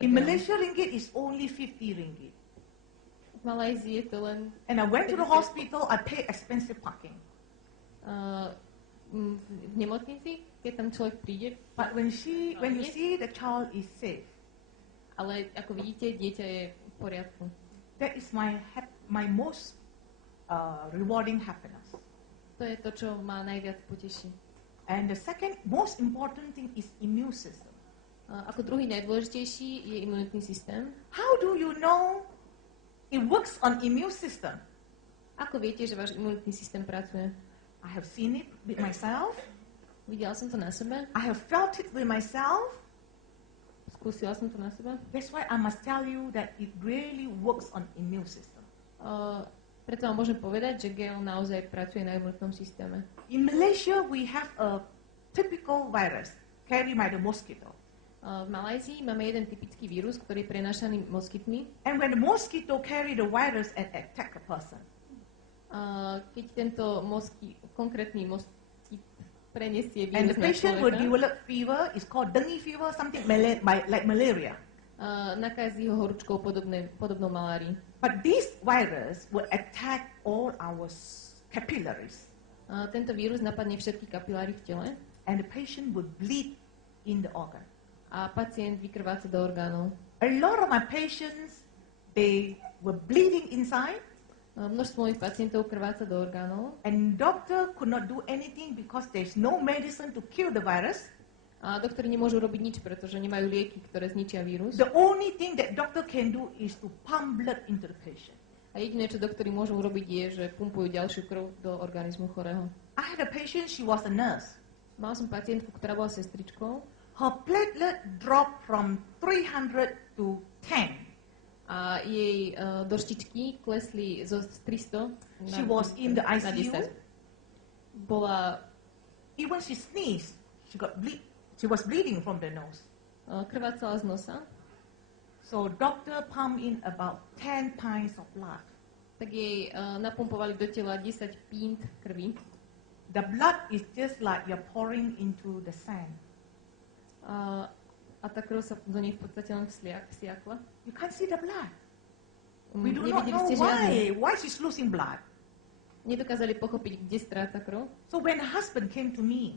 In Malaysia, ringgit is only 50 ringgit. V Malajzii je to len... And I went to the hospital, I paid expensive parking. V nemocnici, keď tam človek príde. But when you see the child is safe, ale ako vidíte, dieťa je v poriadku. that is my most rewarding happiness. To je to, čo ma najviac poteší. And the second most important thing is immune system. Ako druhý najdôležitejší je imunitný systém. How do you know it works on immune system? Ako viete, že váš imunitný systém pracuje? I have seen it with myself. Videla som to na sebe. I have felt it with myself. Skúsila som to na sebe. That's why I must tell you that it really works on immune system. Preto vám môžem povedať, že gel naozaj pracuje na imunitnom systéme. In Malaysia, we have a typical virus carried by the mosquito. V Malajzii máme jeden typický vírus, ktorý je prenášaný moskytmi. And when the mosquito carry the virus and attack a person, keď tento konkrétny moskyt preniesie and the vírus na patient will človeka, develop fever, it's called dengue fever, something like malaria. nakazí ho horúčkou podobnou malárii. But this virus will attack all our capillaries, Tento vírus napadne všetky kapiláry v tele and the patient will bleed in the organ. a pacient vykrváca do orgánov. A lot of my patients, they were bleeding inside, Množstvo mojich pacientov krváca do orgánov and doctor could not do anything because there's no medicine to kill the virus. a doktori nemôžu robiť nič, pretože nemajú lieky, ktoré zničia vírus. The only thing that doctor can do is to pump blood into the patient. A jediné, čo doktori môžu urobiť, je, že pumpujú ďalšiu krv do organizmu chorého. I had a patient, she was a nurse. Mala som pacientku, ktorá bola sestričkou Her platelet dropped from 300 to 10. a jej doštičky klesli zo 300 She was in the na ICU. 10. Bola, Even she sneezed, she was bleeding from the nose. krvácala z nosa, So doctor pumped in about 10 pints of blood. tak jej napumpovali do tela 10 pint krvi. The blood is just like you're pouring into the sand. A tá krv sa do nej v podstate len vsiakla. You can't see the blood. We do not Nevideli know ste žiadnu. why she's losing blood. Nedokázali pochopiť, kde stráca krv. So when the husband came to me,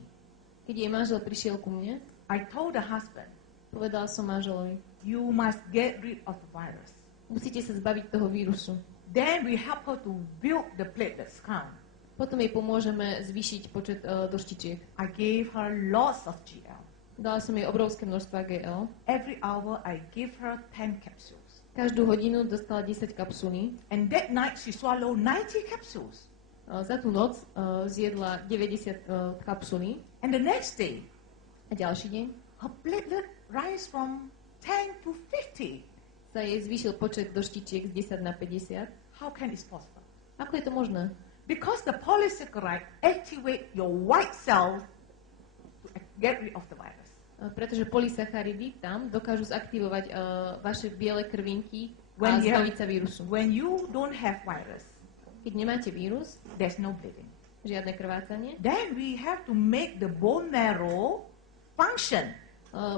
Keď jej manžel prišiel ku mne, I told the husband, povedal som manželovi, you must get rid of the virus. musíte sa zbaviť toho vírusu. Then we help her to build the platelets count. Potom jej pomôžeme zvýšiť počet doštičiek. I gave her lots of GL. Dala som jej obrovské množstva GL. Every hour I give her 10 capsules. Každú hodinu dostala 10 kapsulí. And that night she swallowed 90 capsules. Za tú noc zjedla 90 kapsulí. And the next day, A ďalší deň her platelet rise from 10 to 50. sa jej zvýšil počet doštičiek z 10 na 50. How can it possible? Ako je to možné? Because the polysaccharide activate your white cells to get rid of the virus. Pretože polysacharidy tam dokážu zaktivovať vaše biele krvinky When a you have- zbaviť sa vírusu. When you don't have virus, Keď nemáte vírus, there's no bleeding. žiadne krvácanie, Then we have to make the bone marrow function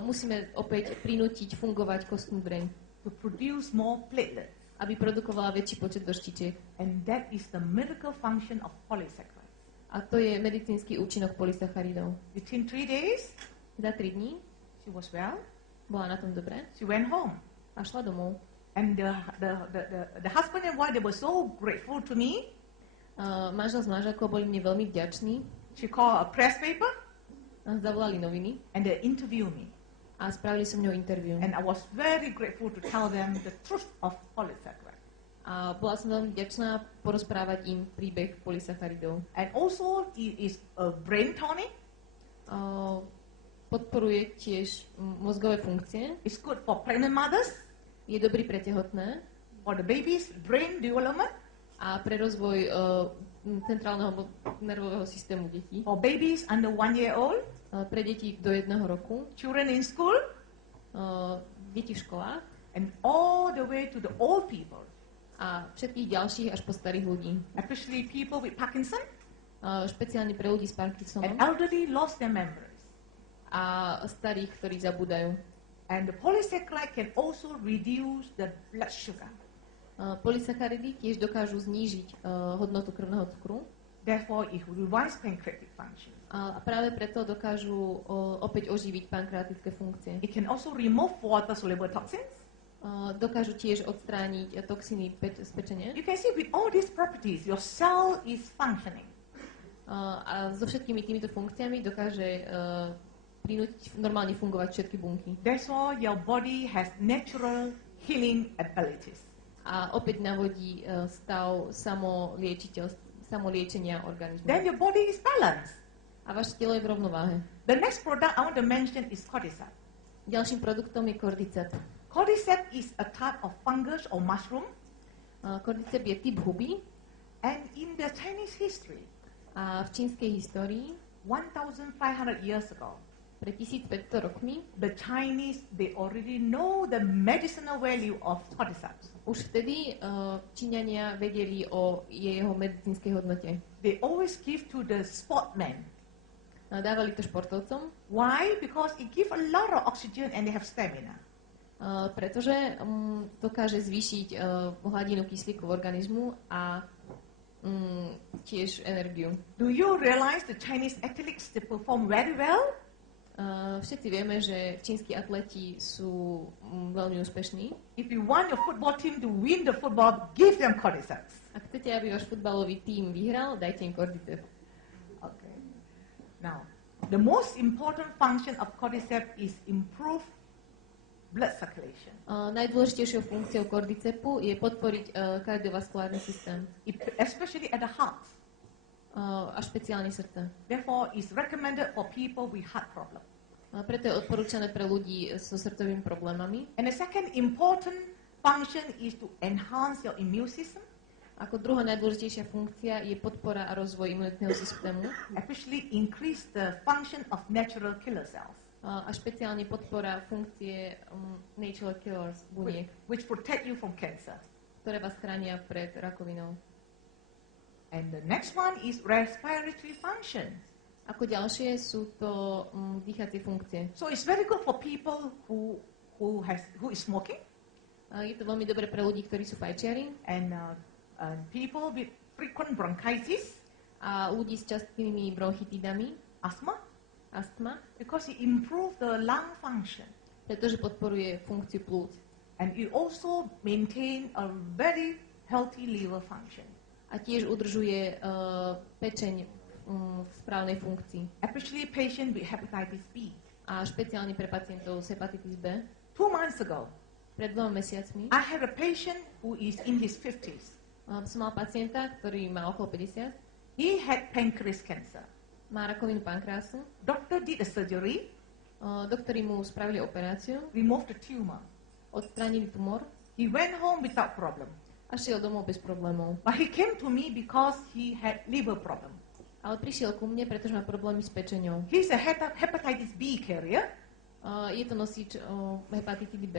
musíme opäť prinútiť fungovať kostnú dreň, to produce more platelets. aby produkovala väčší počet doštičiek. And that is the miracle function of polysaccharides. A to je medicínsky účinok polysacharidov. Within 3 days, Za 3 dní she was well. bola na tom dobre She went home. a šla domov. And the husband and wife, they were so grateful to me. Manžel s manželkou boli mne veľmi vďační. She called a press paper Zavolali noviny and they interviewed me. a spravili so mňou interviu. And I was very grateful to tell them the truth of polysaccharide. A bola som veľmi vďačná porozprávať im príbeh polysacharidov. And also, it is a brain tonic. Podporuje tiež mozgové funkcie. It's good for pregnant mothers, Je dobrý pre tehotné for the baby's brain development, a pre rozvoj centrálneho nervového systému detí. for babies under 1 year old, Pre deti do 1 roku, children in school, deti v školách and all the way to the old people, a všetkých ďalších až po starých ľudí. especially people with Parkinson Špeciálne pre ľudí s and Parkinsonom elderly lost their memories. a starých, ktorí zabúdajú. And the polysaccharide can also reduce the blood sugar. Polysacharidy tiež dokážu znížiť hodnotu krvného cukru. Therefore, it revives pancreatic function. A práve preto dokážu opäť oživiť pankreatické funkcie. It can also remove water-soluble toxins. Dokážu tiež odstrániť toxiny z pečenia. You can see with all these properties, your cell is functioning. A so všetkými týmito funkciami dokáže prinútiť normálne fungovať všetky bunky. That's why your body has natural healing abilities. A opäť navodí stav samoliečenia organizmu. Then your body is balanced. A vaše telo je v rovnováhe. The next product I want to mention is cordyceps. Ďalším produktom je cordyceps. Cordyceps is a type of fungus or mushroom. Cordyceps je typ huby. And in the Chinese history, A v čínskej histórii 1,500 years ago, pred 1500 rokmi the Chinese, they already know the medicinal value of cordyceps. už vtedy Číňania vedeli o jeho medicínskej hodnote. They always give to the sportmen. Dávali to športovcom, Why? Because it gives a lot of oxygen and they have stamina. pretože dokáže zvýšiť hladinu kyslíku v organizmu a tiež energiu. Do you realize the Chinese athletes, they perform very well? Všetci vieme, že čínsky atleti sú veľmi úspešní. If you want your football team to win the football, give them cordyceps. Ak chcete, aby váš futbalový tím vyhral, dajte im cordyceps. Okay. Now, the most important function of cordyceps is improve blood circulation, Najdôležitejšou funkciou cordycepu je podporiť kardiovaskulárny systém, especially at the heart. a špeciálne srdce. Therefore, it's recommended for people with heart problems. Preto je odporúčané pre ľudí so srdcovými problémami. And the second important function is to enhance your immune system, Ako druhá najdôležitejšia funkcia je podpora a rozvoj imunitného systému especially increase the function of natural killer cells, a špeciálne podpora funkcie natural killers buniek, which protect you from cancer. ktoré vás chránia pred rakovinou. And the next one is respiratory function. Ako ďalšie sú to dýchacie funkcie. So it's very good for people who is smoking Je to veľmi dobre pre ľudí, ktorí sú fajčiari and people with frequent bronchitis, a ľudí s častými bronchitidami, asthma, astma, because it improves the lung function pretože podporuje funkciu plúc. and it also maintain a very healthy liver function, A tiež udržuje pečeň v správnej funkcii. especially patient with hepatitis B. A špeciálne pre pacientov s hepatitis B. 2 months ago, Pred 2 mesiacmi I had a patient who is in his 50s. som mal pacienta, ktorý má okolo 50, He had pancreas cancer. má rakovinu pankrásu. Doctor did a surgery, Doktori mu spravili operáciu, removed the tumor. odstránili tumor He went home without problem. a šiel domov bez problémov. But he came to me because he had liver problem. Ale prišiel ku mne, pretože má problémy s pečeňou. He's a hepatitis B carrier, Je to nosič hepatitidy B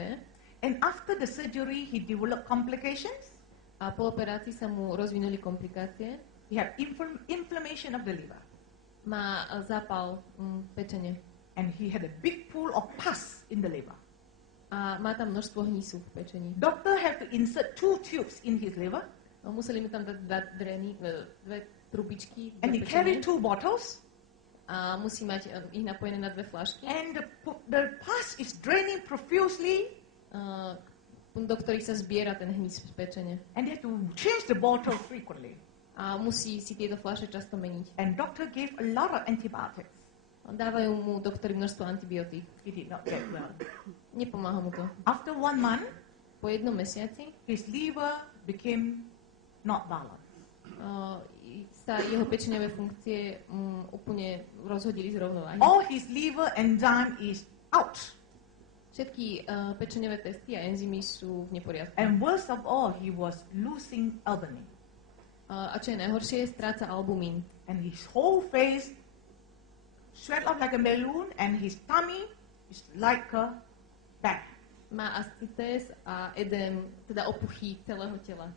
and after the surgery, he developed complications. a po operácii sa mu rozvinuli komplikácie. He had inflammation of the liver, Má zápal pečene and he had a big pool of pus in the liver. a má tam množstvo hnísu v pečení. Doctor had to insert 2 tubes in his liver, Museli mu tam dať dve trubičky and do he carried pečene 2 bottles, a musí mať ich napojené na 2 fľašky, and the pus is draining profusely, do ktorých sa zbiera ten hníz z pečene. and they have to change the bottle frequently. A musí si tieto fľaše často meniť. And doctor gave a lot of antibiotics. Dávajú mu doktori množstvo antibiotík. He did not get well. Nepomáha mu to. After 1 month, Po 1 mesiaci his liver became not balanced. sa jeho pečeňové funkcie úplne rozhodili z rovnováhy. All his liver enzyme is out. Všetky pečeňové testy a enzymy sú v neporiadku. And worst of all, he was losing albumin. A čo je najhoršie, stráca albumín. And his whole face swelled up like a balloon, and his tummy is like a bag. Má ascites a edém, teda opuchy celého tela.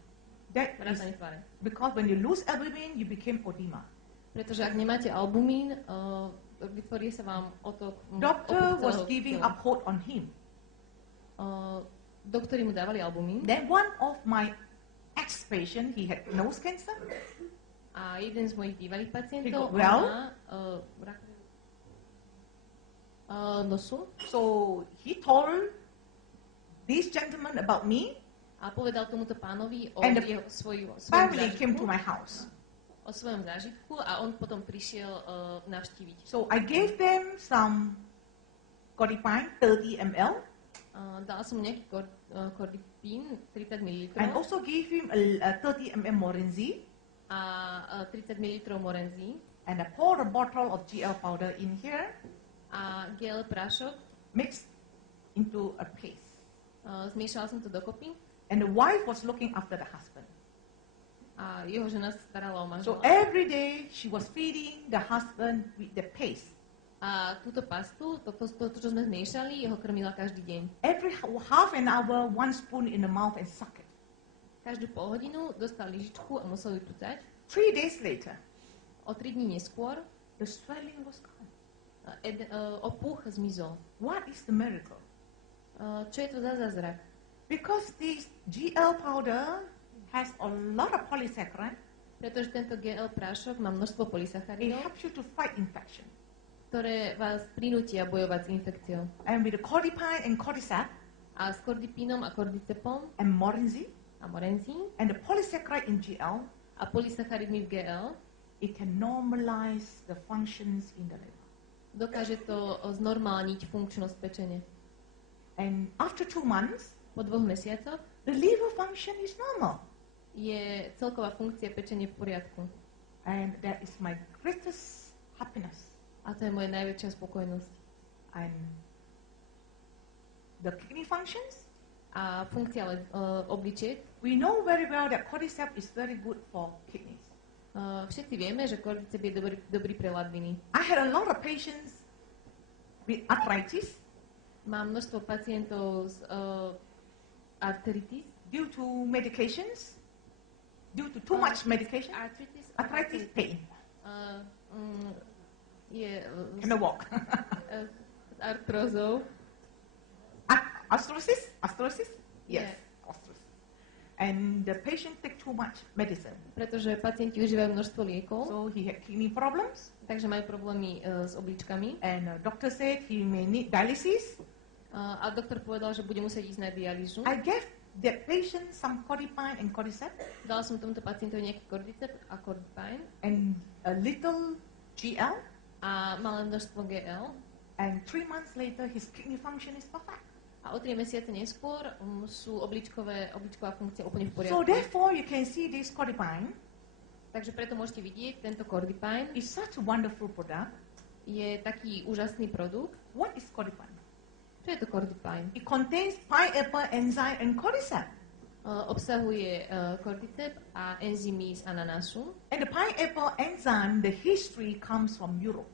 That is Vrátane tváre. because when you lose albumin, you became edema. Pretože ak nemáte albumín, vytvorí sa vám otok Doctor opuch was celého giving tela. up hope on him. doktori mu dávali albumy Then one of my ex-patient, he had nose cancer. a jeden z mojich bývalých He pacientov got well. má rakovinu nosu So he told this gentleman about me. a povedal tomuto pánovi o And the jeho svojom Family came to zážitku, my house. o svojom zážitku a on potom prišiel navštíviť. So I gave them some Codipine, 30 ml, Dala som mu nejaký Cordipin, 30 ml and also gave him a 30 ml Morenzi, a 30 ml Morenzi and I poured a bottle of GL powder in here, a gel prášok. mixed into a paste. Zmiešala som to dokopy And the wife was looking after the husband. a jeho žena sa starala o So manžela. every day she was feeding the husband with the paste. A túto pastu, to, čo sme zmiešali, jeho krmila každý deň. Every half an hour, 1 spoon in the mouth and suck it. Každú pol hodinu dostal lyžičku a musel ju tucať. 3 days later, O 3 dní neskôr the swelling was gone. opuch zmizol. What is the miracle? Čo je to za zázrak? Because this GL powder has a lot of polysaccharide, Pretože tento GL prášok má množstvo it polysacharidov, helps you to fight infection. ktoré vás prinútia bojovať s infekciou. And with the Codipine and Cordyceps A s Cordipínom a Cordycepom and Morenzi a Morenzín and the polysaccharide in GL, a polysacharidmi v GL it can normalize the functions in the liver. dokáže to znormálniť funkčnosť pečene. And after 2 months, Po 2 mesiacoch the liver function is normal. je celková funkcia pečene v poriadku. And that is my greatest happiness. A to je moja najväčšia spokojnosť. And the kidney functions, A funkcia obličiek. we know very well that Cordyceps is very good for kidneys. Všetci vieme, že Cordyceps je dobrý pre ladviny. I had a lot of patients with arthritis Mám množstvo pacientov s artritis. due to medications, due to too much medication, arthritis pain. Je Cannot walk. s artrózou. Arthrosis? Arthrosis? Yes, Yeah. arthrosis. And the patient take too much medicine. Pretože pacienti užívajú množstvo liekov, So he had kidney problems, takže majú problémy s obličkami. and doctor said he may need dialysis. A doktor povedal, že bude musieť ísť na dialýzu. I gave that patient some Codipine and Cordyceps Dala som tomuto pacientovi nejaký Cordyceps a Cordipine and a little GL, a malé množstvo GL. and 3 months later his kidney function is perfect. A o 3 mesiace neskôr sú obličková funkcia úplne v So poriadku. therefore you can see this Codipine Takže preto môžete vidieť, tento Cordipine is such a wonderful product. je taký úžasný produkt. What is Codipine? Čo je to Cordipine? It contains pineapple enzyme and cordyceps. Obsahuje Cordyceps a enzymy z ananásu. And the pineapple enzyme, the history comes from Europe.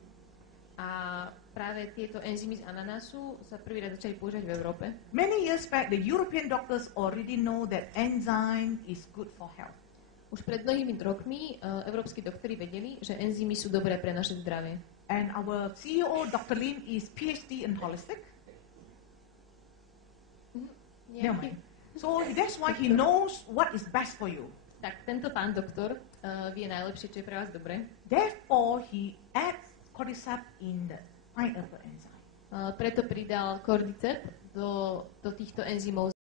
A práve tieto enzymy z ananásu sa prvý raz začali používať v Európe. Many years back, the European doctors already know that enzyme is good for health. Už pred mnohými rokmi európski doktori vedeli, že enzymy sú dobré pre naše zdravie. And our CEO, Dr. Lim, is PhD in holistic. Never mind. So that's why he knows what is best for you. Tak tento pán doktor vie najlepšie, čo je pre vás dobré. Therefore, he adds cordyceps in the pineapple enzyme. Preto pridal Cordyceps do týchto enzymov